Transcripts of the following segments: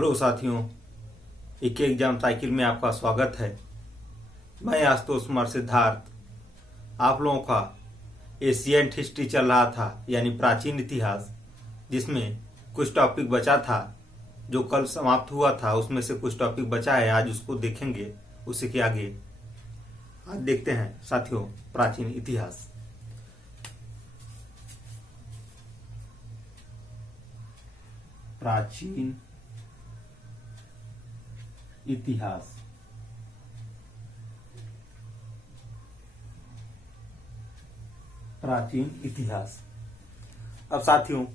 Hello साथियों, एक exam cycle में आपका स्वागत है। मैं आशुतोष कुमार सिद्धार्थ आप लोगों का एशियंट हिस्ट्री चल रहा था, यानी प्राचीन इतिहास, जिसमें कुछ टॉपिक बचा था जो कल समाप्त हुआ था। उसमें से कुछ टॉपिक बचा है, आज उसको देखेंगे। उसी के आगे आज देखते हैं साथियों प्राचीन इतिहास। प्राचीन इतिहास। प्राचीन इतिहास। अब साथियों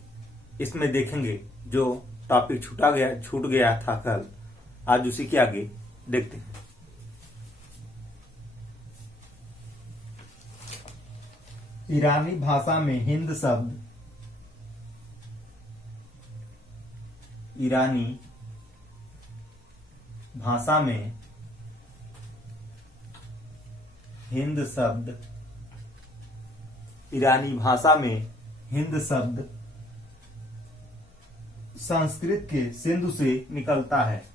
इसमें देखेंगे जो टॉपिक छूट गया था कल, आज उसी के आगे देखते हैं। ईरानी भाषा में हिंद शब्द ईरानी भाषा में हिंद शब्द ईरानी भाषा में हिंद शब्द संस्कृत के सिंधु से निकलता है।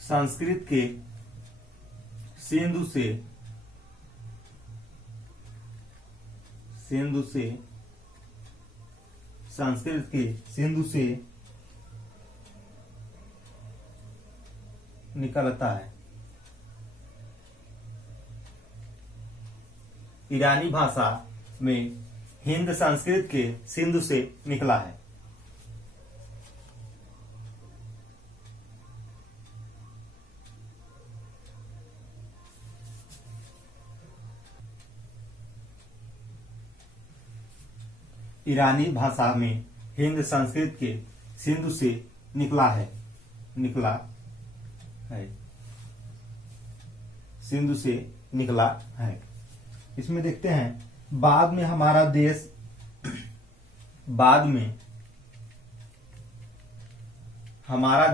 संस्कृत के सिंधु से संस्कृत के सिंधु से निकलता है। ईरानी भाषा में हिंद संस्कृत के सिंधु से निकला है। ईरानी भाषा में हिंद संस्कृत के सिंधु से निकला है। सिंधु से निकला है। इसमें देखते हैं बाद में हमारा देश बाद में हमारा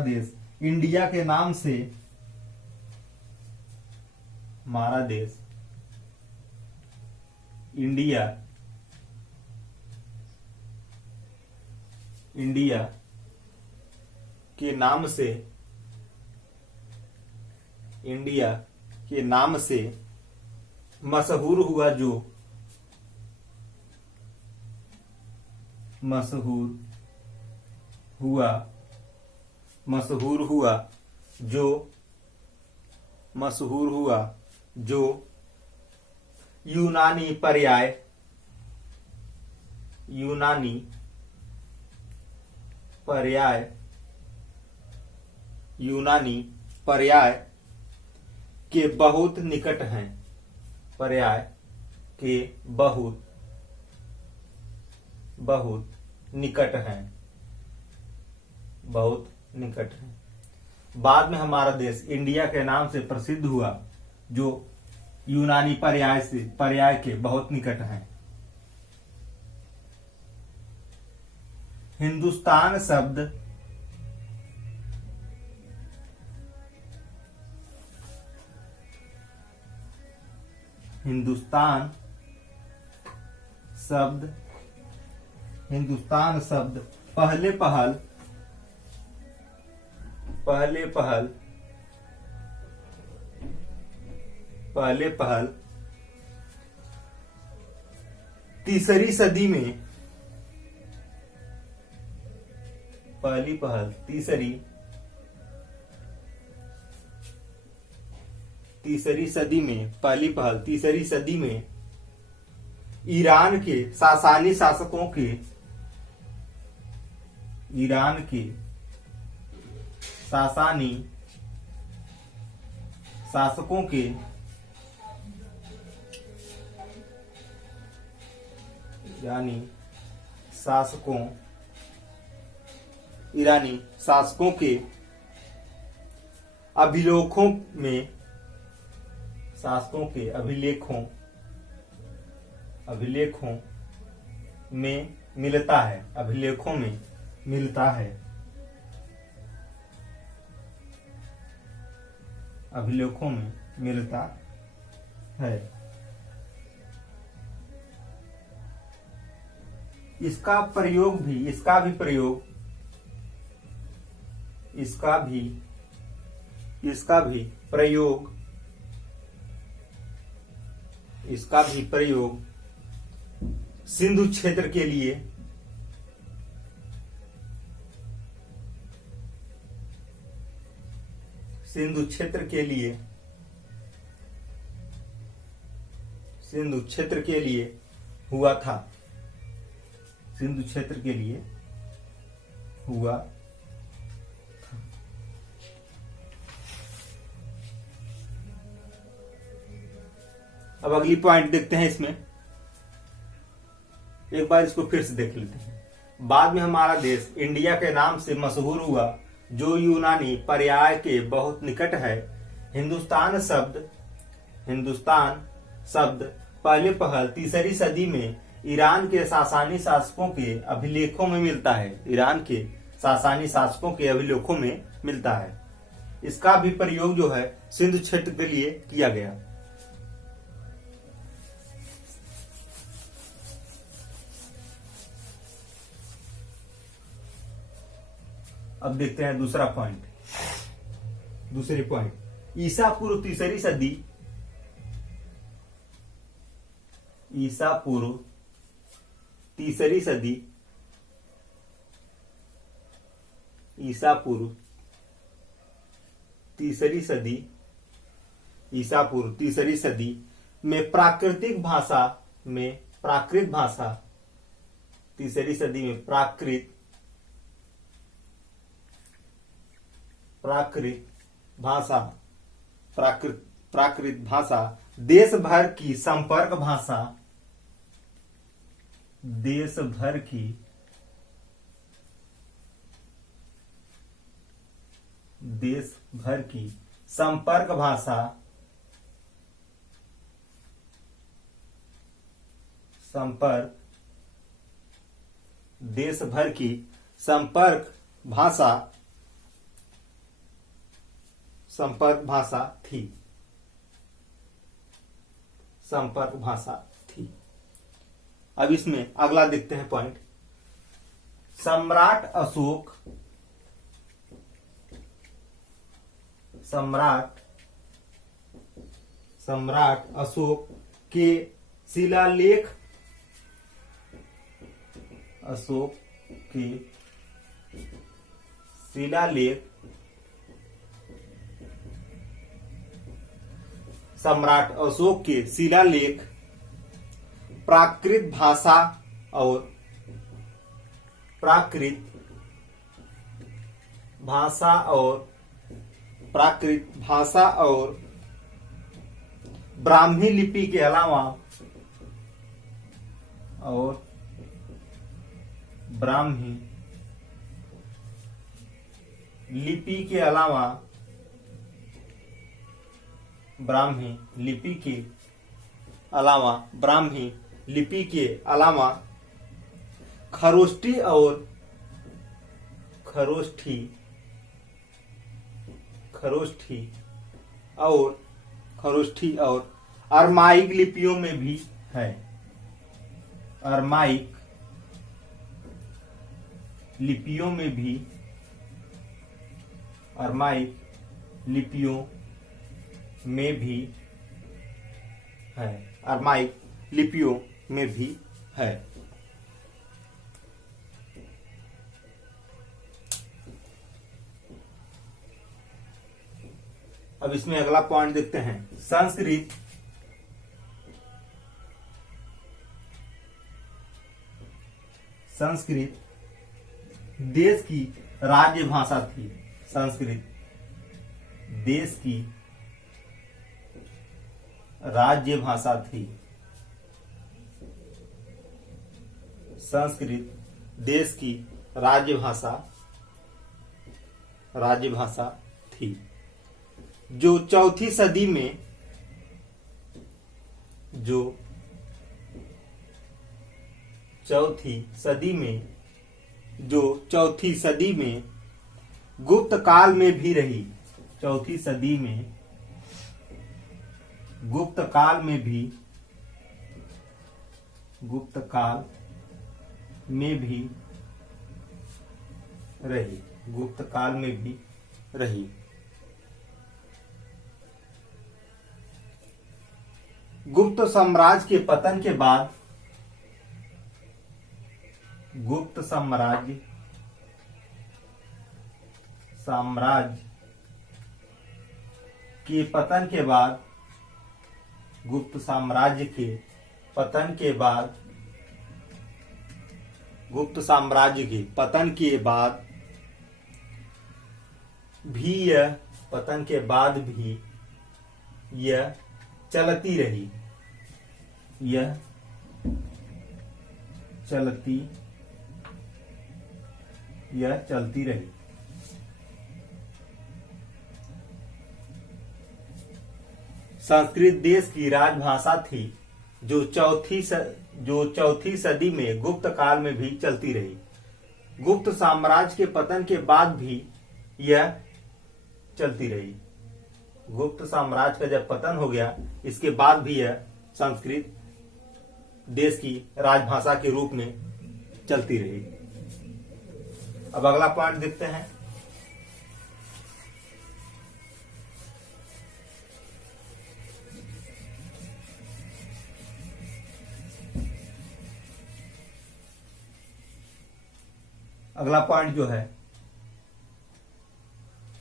देश इंडिया के नाम से हमारा देश इंडिया के नाम से मशहूर हुआ जो यूनानी पर्याय के बहुत निकट हैं। बहुत निकट हैं। बाद में हमारा देश इंडिया के नाम से प्रसिद्ध हुआ जो यूनानी पर्याय के बहुत निकट हैं। हिंदुस्तान शब्द पहले पहल तीसरी सदी में ईरान के सासानी शासकों के ईरानी शासकों के अभिलेखों में मिलता है। अभिलेखों में मिलता है। इसका भी प्रयोग सिंधु क्षेत्र के लिए हुआ था। अब अगली पॉइंट देखते हैं। इसमें एक बार इसको फिर से देख लेते हैं। बाद में हमारा देश इंडिया के नाम से मशहूर हुआ, जो यूनानी पर्याय के बहुत निकट है। हिंदुस्तान शब्द पहले पहल 3री सदी में ईरान के सासानी शासकों के अभिलेखों में मिलता है। इसका भी प्रयोग जो है सिंधु क्षेत्र के लिए किया गया। अब देखते हैं दूसरी पॉइंट। ईसा पूर्व 3री सदी में प्राकृत भाषा देश भर की संपर्क भाषा थी। अब इसमें अगला देखते हैं पॉइंट। सम्राट अशोक के शिलालेख प्राकृत भाषा और ब्राह्मी लिपि के अलावा ब्राह्मी लिपि के अलावा खरोष्ठी और अरमाइक लिपियों में भी है। अरमाइक लिपियों में भी है। अब इसमें अगला पॉइंट देखते हैं। संस्कृत देश की राज्य भाषा थी। संस्कृत देश की राज्य भाषा थी। जो चौथी सदी में गुप्त काल में भी रही। गुप्त काल में भी रही। गुप्त साम्राज्य के पतन के बाद गुप्त साम्राज्य के पतन के बाद गुप्त साम्राज्य के पतन के बाद भी यह चलती रही। संस्कृत देश की राजभाषा थी जो चौथी सदी में गुप्त काल में भी चलती रही। गुप्त साम्राज्य के पतन के बाद भी यह चलती रही। गुप्त साम्राज्य का जब पतन हो गया, इसके बाद भी यह संस्कृत देश की राजभाषा के रूप में चलती रही। अब अगला पॉइंट देखते हैं। अगला पॉइंट जो है,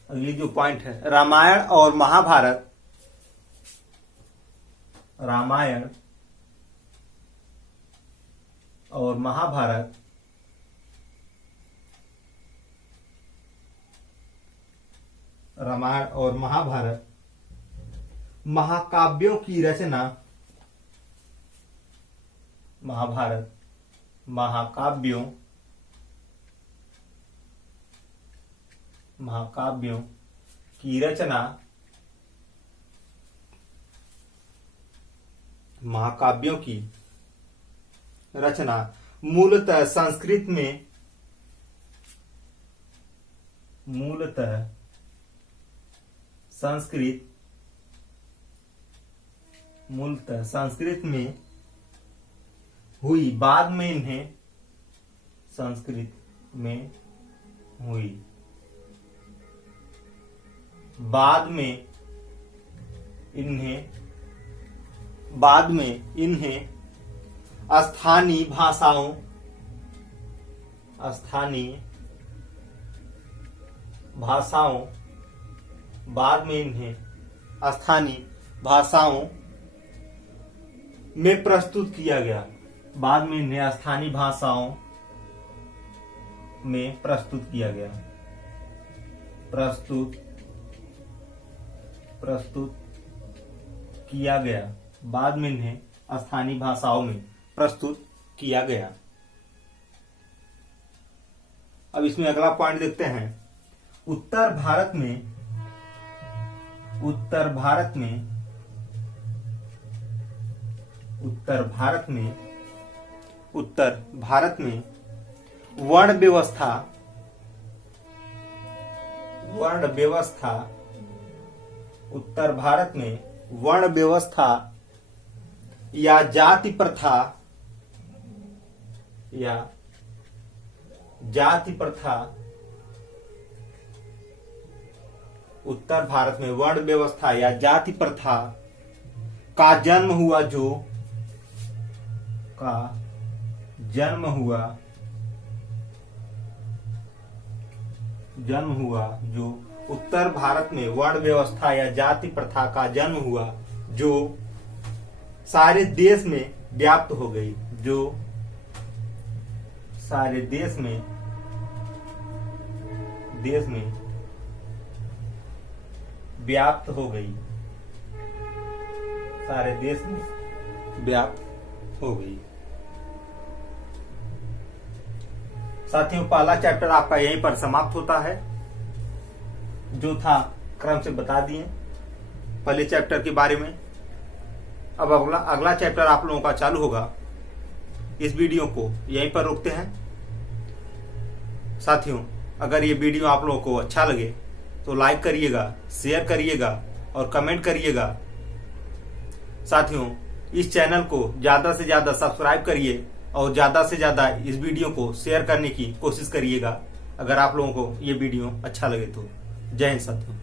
अगली जो पॉइंट है, रामायण और महाभारत महाकाव्यों की रचना महाकाव्यों की रचना मूलतः संस्कृत में हुई। बाद में इन्हें स्थानीय भाषाओं में प्रस्तुत किया गया। बाद में इन्हें स्थानीय भाषाओं में प्रस्तुत किया गया। बाद में इन्हें स्थानीय भाषाओं में प्रस्तुत किया गया। अब इसमें अगला पॉइंट देखते हैं। उत्तर भारत में वर्ण व्यवस्था या जाति प्रथा उत्तर भारत में वर्ण व्यवस्था या जाति प्रथा का जन्म हुआ जो उत्तर भारत में वर्ण व्यवस्था या जाति प्रथा का जन्म हुआ जो सारे देश में व्याप्त हो गई। सारे देश में व्याप्त हो गई। साथियों, पहला चैप्टर आपका यहीं पर समाप्त होता है। जो था क्रम से बता दिए पहले चैप्टर के बारे में। अब अगला चैप्टर आप लोगों का चालू होगा। इस वीडियो को यहीं पर रोकते हैं। साथियों, अगर ये वीडियो आप लोगों को अच्छा लगे तो लाइक करिएगा, शेयर करिएगा और कमेंट करिएगा। साथियों, इस चैनल को ज्यादा से ज्यादा सब्सक्राइब करिए और ज्यादा से ज्यादा इस वीडियो को शेयर करने की कोशिश करिएगा अगर आप लोगों को ये वीडियो अच्छा लगे तो। जय हिंद साथियों।